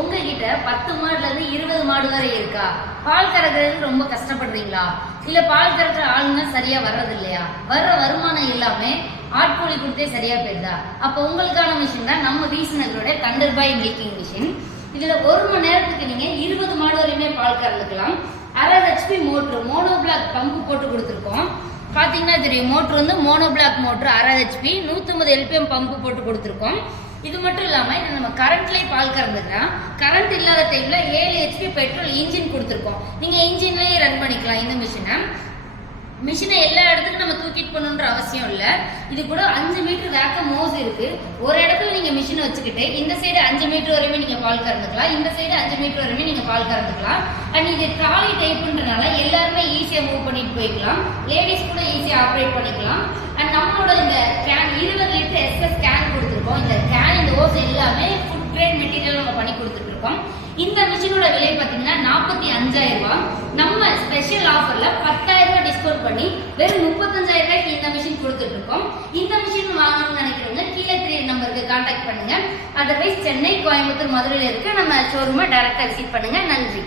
உங்ககிட்ட 10 மாடுல இருந்து 20 மாடு வரை இருக்கா? பால் கறக்கிறதுக்கு ரொம்ப கஷ்டப்படுறீங்களா? இல்ல பால் கறக்கிற ஆளுங்க சரியா வர்றது இல்லையா? வர்ற வருமானம் எல்லாமே ஆட்கூலி கொடுத்தே சரியா போயிருதா? அப்ப உங்களுக்கான மிஷின் தான் நம்ம வீசனர்களோட தண்டர்பாய் மில்கிங் மிஷின். இதுல 1 மணி நேரத்துக்கு நீங்க 20 மாடு வரையுமே பால் கறந்துக்கலாம். 60 HP motor, mono block pump போட்டு கொடுத்துருக்கோம். பாத்தீங்கன்னா தெரியும், மோட்டர் வந்து mono block motor, 60 HP 150 LPM pump போட்டு கொடுத்துருக்கோம். இது மட்டும் இல்லாம இது நம்ம கரண்ட்லயே பால் கறந்துக்கலாம். கரண்ட் இல்லாத டைம்ல 7 HP பெட்ரோல் இன்ஜின் கொடுத்துருக்கோம். நீங்க இன்ஜின்லயே ரன் பண்ணிக்கலாம் இந்த மிஷினை எல்லா இடத்துக்கும் நம்ம தூக்கிட்டு போகணுன்ற அவசியம் இல்லை. இது கூட 5 மீட்டர் வேக்கம் மோஸ் இருக்கு. ஒரு இடத்துல நீங்க மிஷினை வச்சுக்கிட்டு இந்த சைடு 5 மீட்டர் வரையுமே நீங்க பால் கறந்துக்கலாம், இந்த சைடு 5 மீட்டர் வரையுமே நீங்க பால் கறந்துக்கலாம். அண்ட் இது ட்ராலி டைப்ன்றனால எல்லாருமே ஈஸியா மூவ் பண்ணிட்டு போய்க்கலாம். லேடிஸ் கூட ஈஸியா ஆப்ரேட் பண்ணிக்கலாம். அண்ட் நம்மளோட இந்த கேன் 20 லிட்டர் SS கேன் கொடுத்துருக்கோம். இந்த கேன் இந்த ஓஸ் எல்லாமே ஃபுட் கிரேட் மெட்டீரியல் நம்ம பண்ணி கொடுத்துட்டு இருக்கோம். இந்த மிஷினோட விலை பார்த்தீங்கன்னா 45,000 ரூபாய். நம்ம ஸ்பெஷல் ஆஃபர்ல 10,000 ரூபாய் டிஸ்கவுண்ட் பண்ணி வெறும் 35,000 ரூபாய்க்கு இந்த மிஷின் கொடுத்துட்டு இருக்கோம். இந்த மிஷின் வாங்கணும்னு நினைக்கிறவங்க கீழே 3 நம்பருக்கு கான்டாக்ட் பண்ணுங்க. அதர்வைஸ் சென்னை, கோயம்புத்தூர், மதுரையில் இருக்க நம்ம ஷோரூமை டைரக்டா விசிட் பண்ணுங்க. நன்றி.